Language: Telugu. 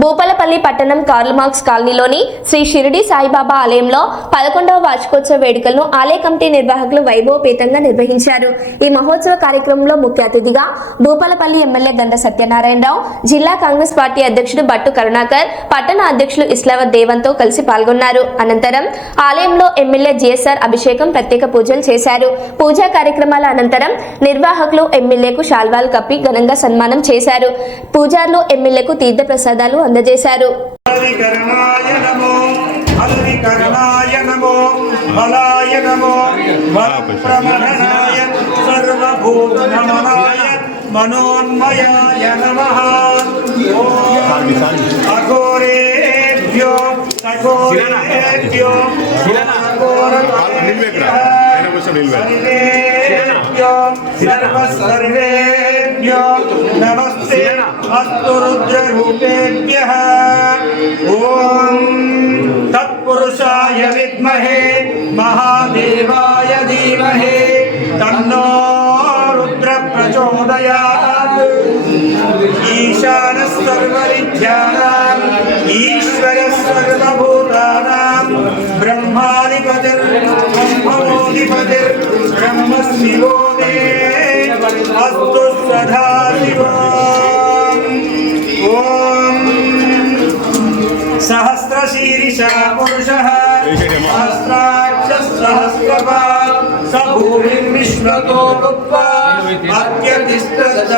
భూపాలపల్లి పట్టణం కార్ల్ మార్క్స్ కాలనీలోని శ్రీ షిరిడి సాయిబాబా ఆలయంలో 11వ వార్షికోత్సవ వేడుకలను ఆలయ కమిటీ నిర్వాహకులు వైభవపేతంగా నిర్వహించారు. ఈ మహోత్సవ కార్యక్రమంలో ముఖ్య అతిథిగా భూపాలపల్లి ఎమ్మెల్యే గండ సత్యనారాయణరావు, జిల్లా కాంగ్రెస్ పార్టీ అధ్యక్షుడు బట్టు కరుణాకర్, పట్టణ అధ్యక్షులు ఇస్లావత్ దేవన్తో కలిసి పాల్గొన్నారు. అనంతరం ఆలయంలో ఎమ్మెల్యే జిఎస్ఆర్ అభిషేకం, ప్రత్యేక పూజలు చేశారు. పూజా కార్యక్రమాల అనంతరం నిర్వాహకులు ఎమ్మెల్యేకు శాల్వాలు కప్పి ఘనంగా సన్మానం చేశారు. పూజారులు ఎమ్మెల్యేకు తీర్థ ప్రసాదాలు అందజేశారు. మనోన్మయాయ నమః. అఘోరేభ్యో సఘోరేభ్యో సర్వేభ్యో నమస్తే అస్తు రుద్రరూపేభ్యః. ఓం తత్పురుషాయ విద్మహే మహాదేవాయ ధీమహి తన్నో రుద్ర ప్రచోదయాత్. ఈశానః సర్వవిద్యానాం ఈశ్వరః సర్వభూతానాం బ్రహ్మాధిపతిర్ బ్రహ్మోధిపతిర్ బ్రహ్మశివో మే అస్తు సదాశివం. ఓం సహస్రశీర్షా పురుషః సహస్రాక్షః సహస్రపాద్ స భూమిం విశ్వతో భూత్వా అత్యతిష్ఠత్